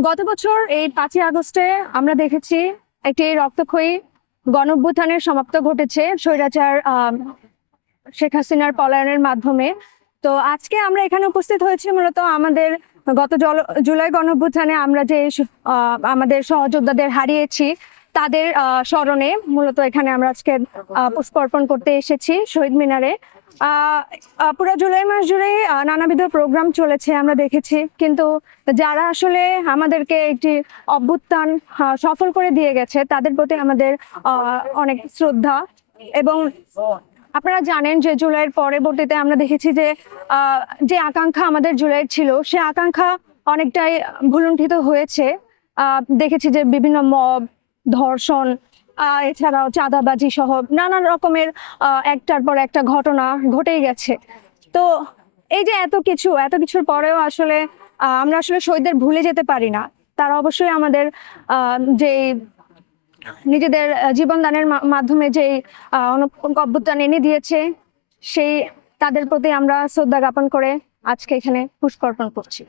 গত বছর এই পাঁচই আগস্টে আমরা দেখেছি একটি রক্তক্ষয়ী গণঅভ্যুত্থানের সমাপ্ত ঘটেছে স্বৈরাচার শেখ হাসিনার পলায়নের মাধ্যমে। তো আজকে আমরা এখানে উপস্থিত হয়েছি মূলত আমাদের গত জল- জুলাই গণঅভ্যুত্থানে আমরা যে আমাদের সহযোদ্ধাদের হারিয়েছি তাদের স্মরণে মূলত এখানে আমরা আজকে পুষ্পার্পণ করতে এসেছি শহীদ মিনারে। পুরো জুলাই মাস জুড়ে নানাবিধ প্রোগ্রাম চলেছে, আমরা দেখেছি। কিন্তু যারা আসলে আমাদেরকে একটি অভ্যুত্থান সফল করে দিয়ে গেছে, তাদের প্রতি আমাদের অনেক শ্রদ্ধা এবং আপনারা জানেন যে জুলাইয়ের পরবর্তীতে আমরা দেখেছি যে যে আকাঙ্ক্ষা আমাদের জুলাইয়ের ছিল, সে আকাঙ্ক্ষা অনেকটাই ভুলুণ্ঠিত হয়েছে। দেখেছি যে বিভিন্ন মব ধর্ষণ এছাড়াও চাঁদাবাজি সহ নানান রকমের একটার পর একটা ঘটনা ঘটেই গেছে। তো এই যে এত কিছু, এত কিছুর পরেও আসলে আমরা আসলে শহীদদের ভুলে যেতে পারি না। তারা অবশ্যই আমাদের যে নিজেদের জীবনদানের মাধ্যমে যে অভ্যুত্থান এনে দিয়েছে, সেই তাদের প্রতি আমরা শ্রদ্ধা জ্ঞাপন করে আজকে এখানে পুষ্পার্পণ করছি।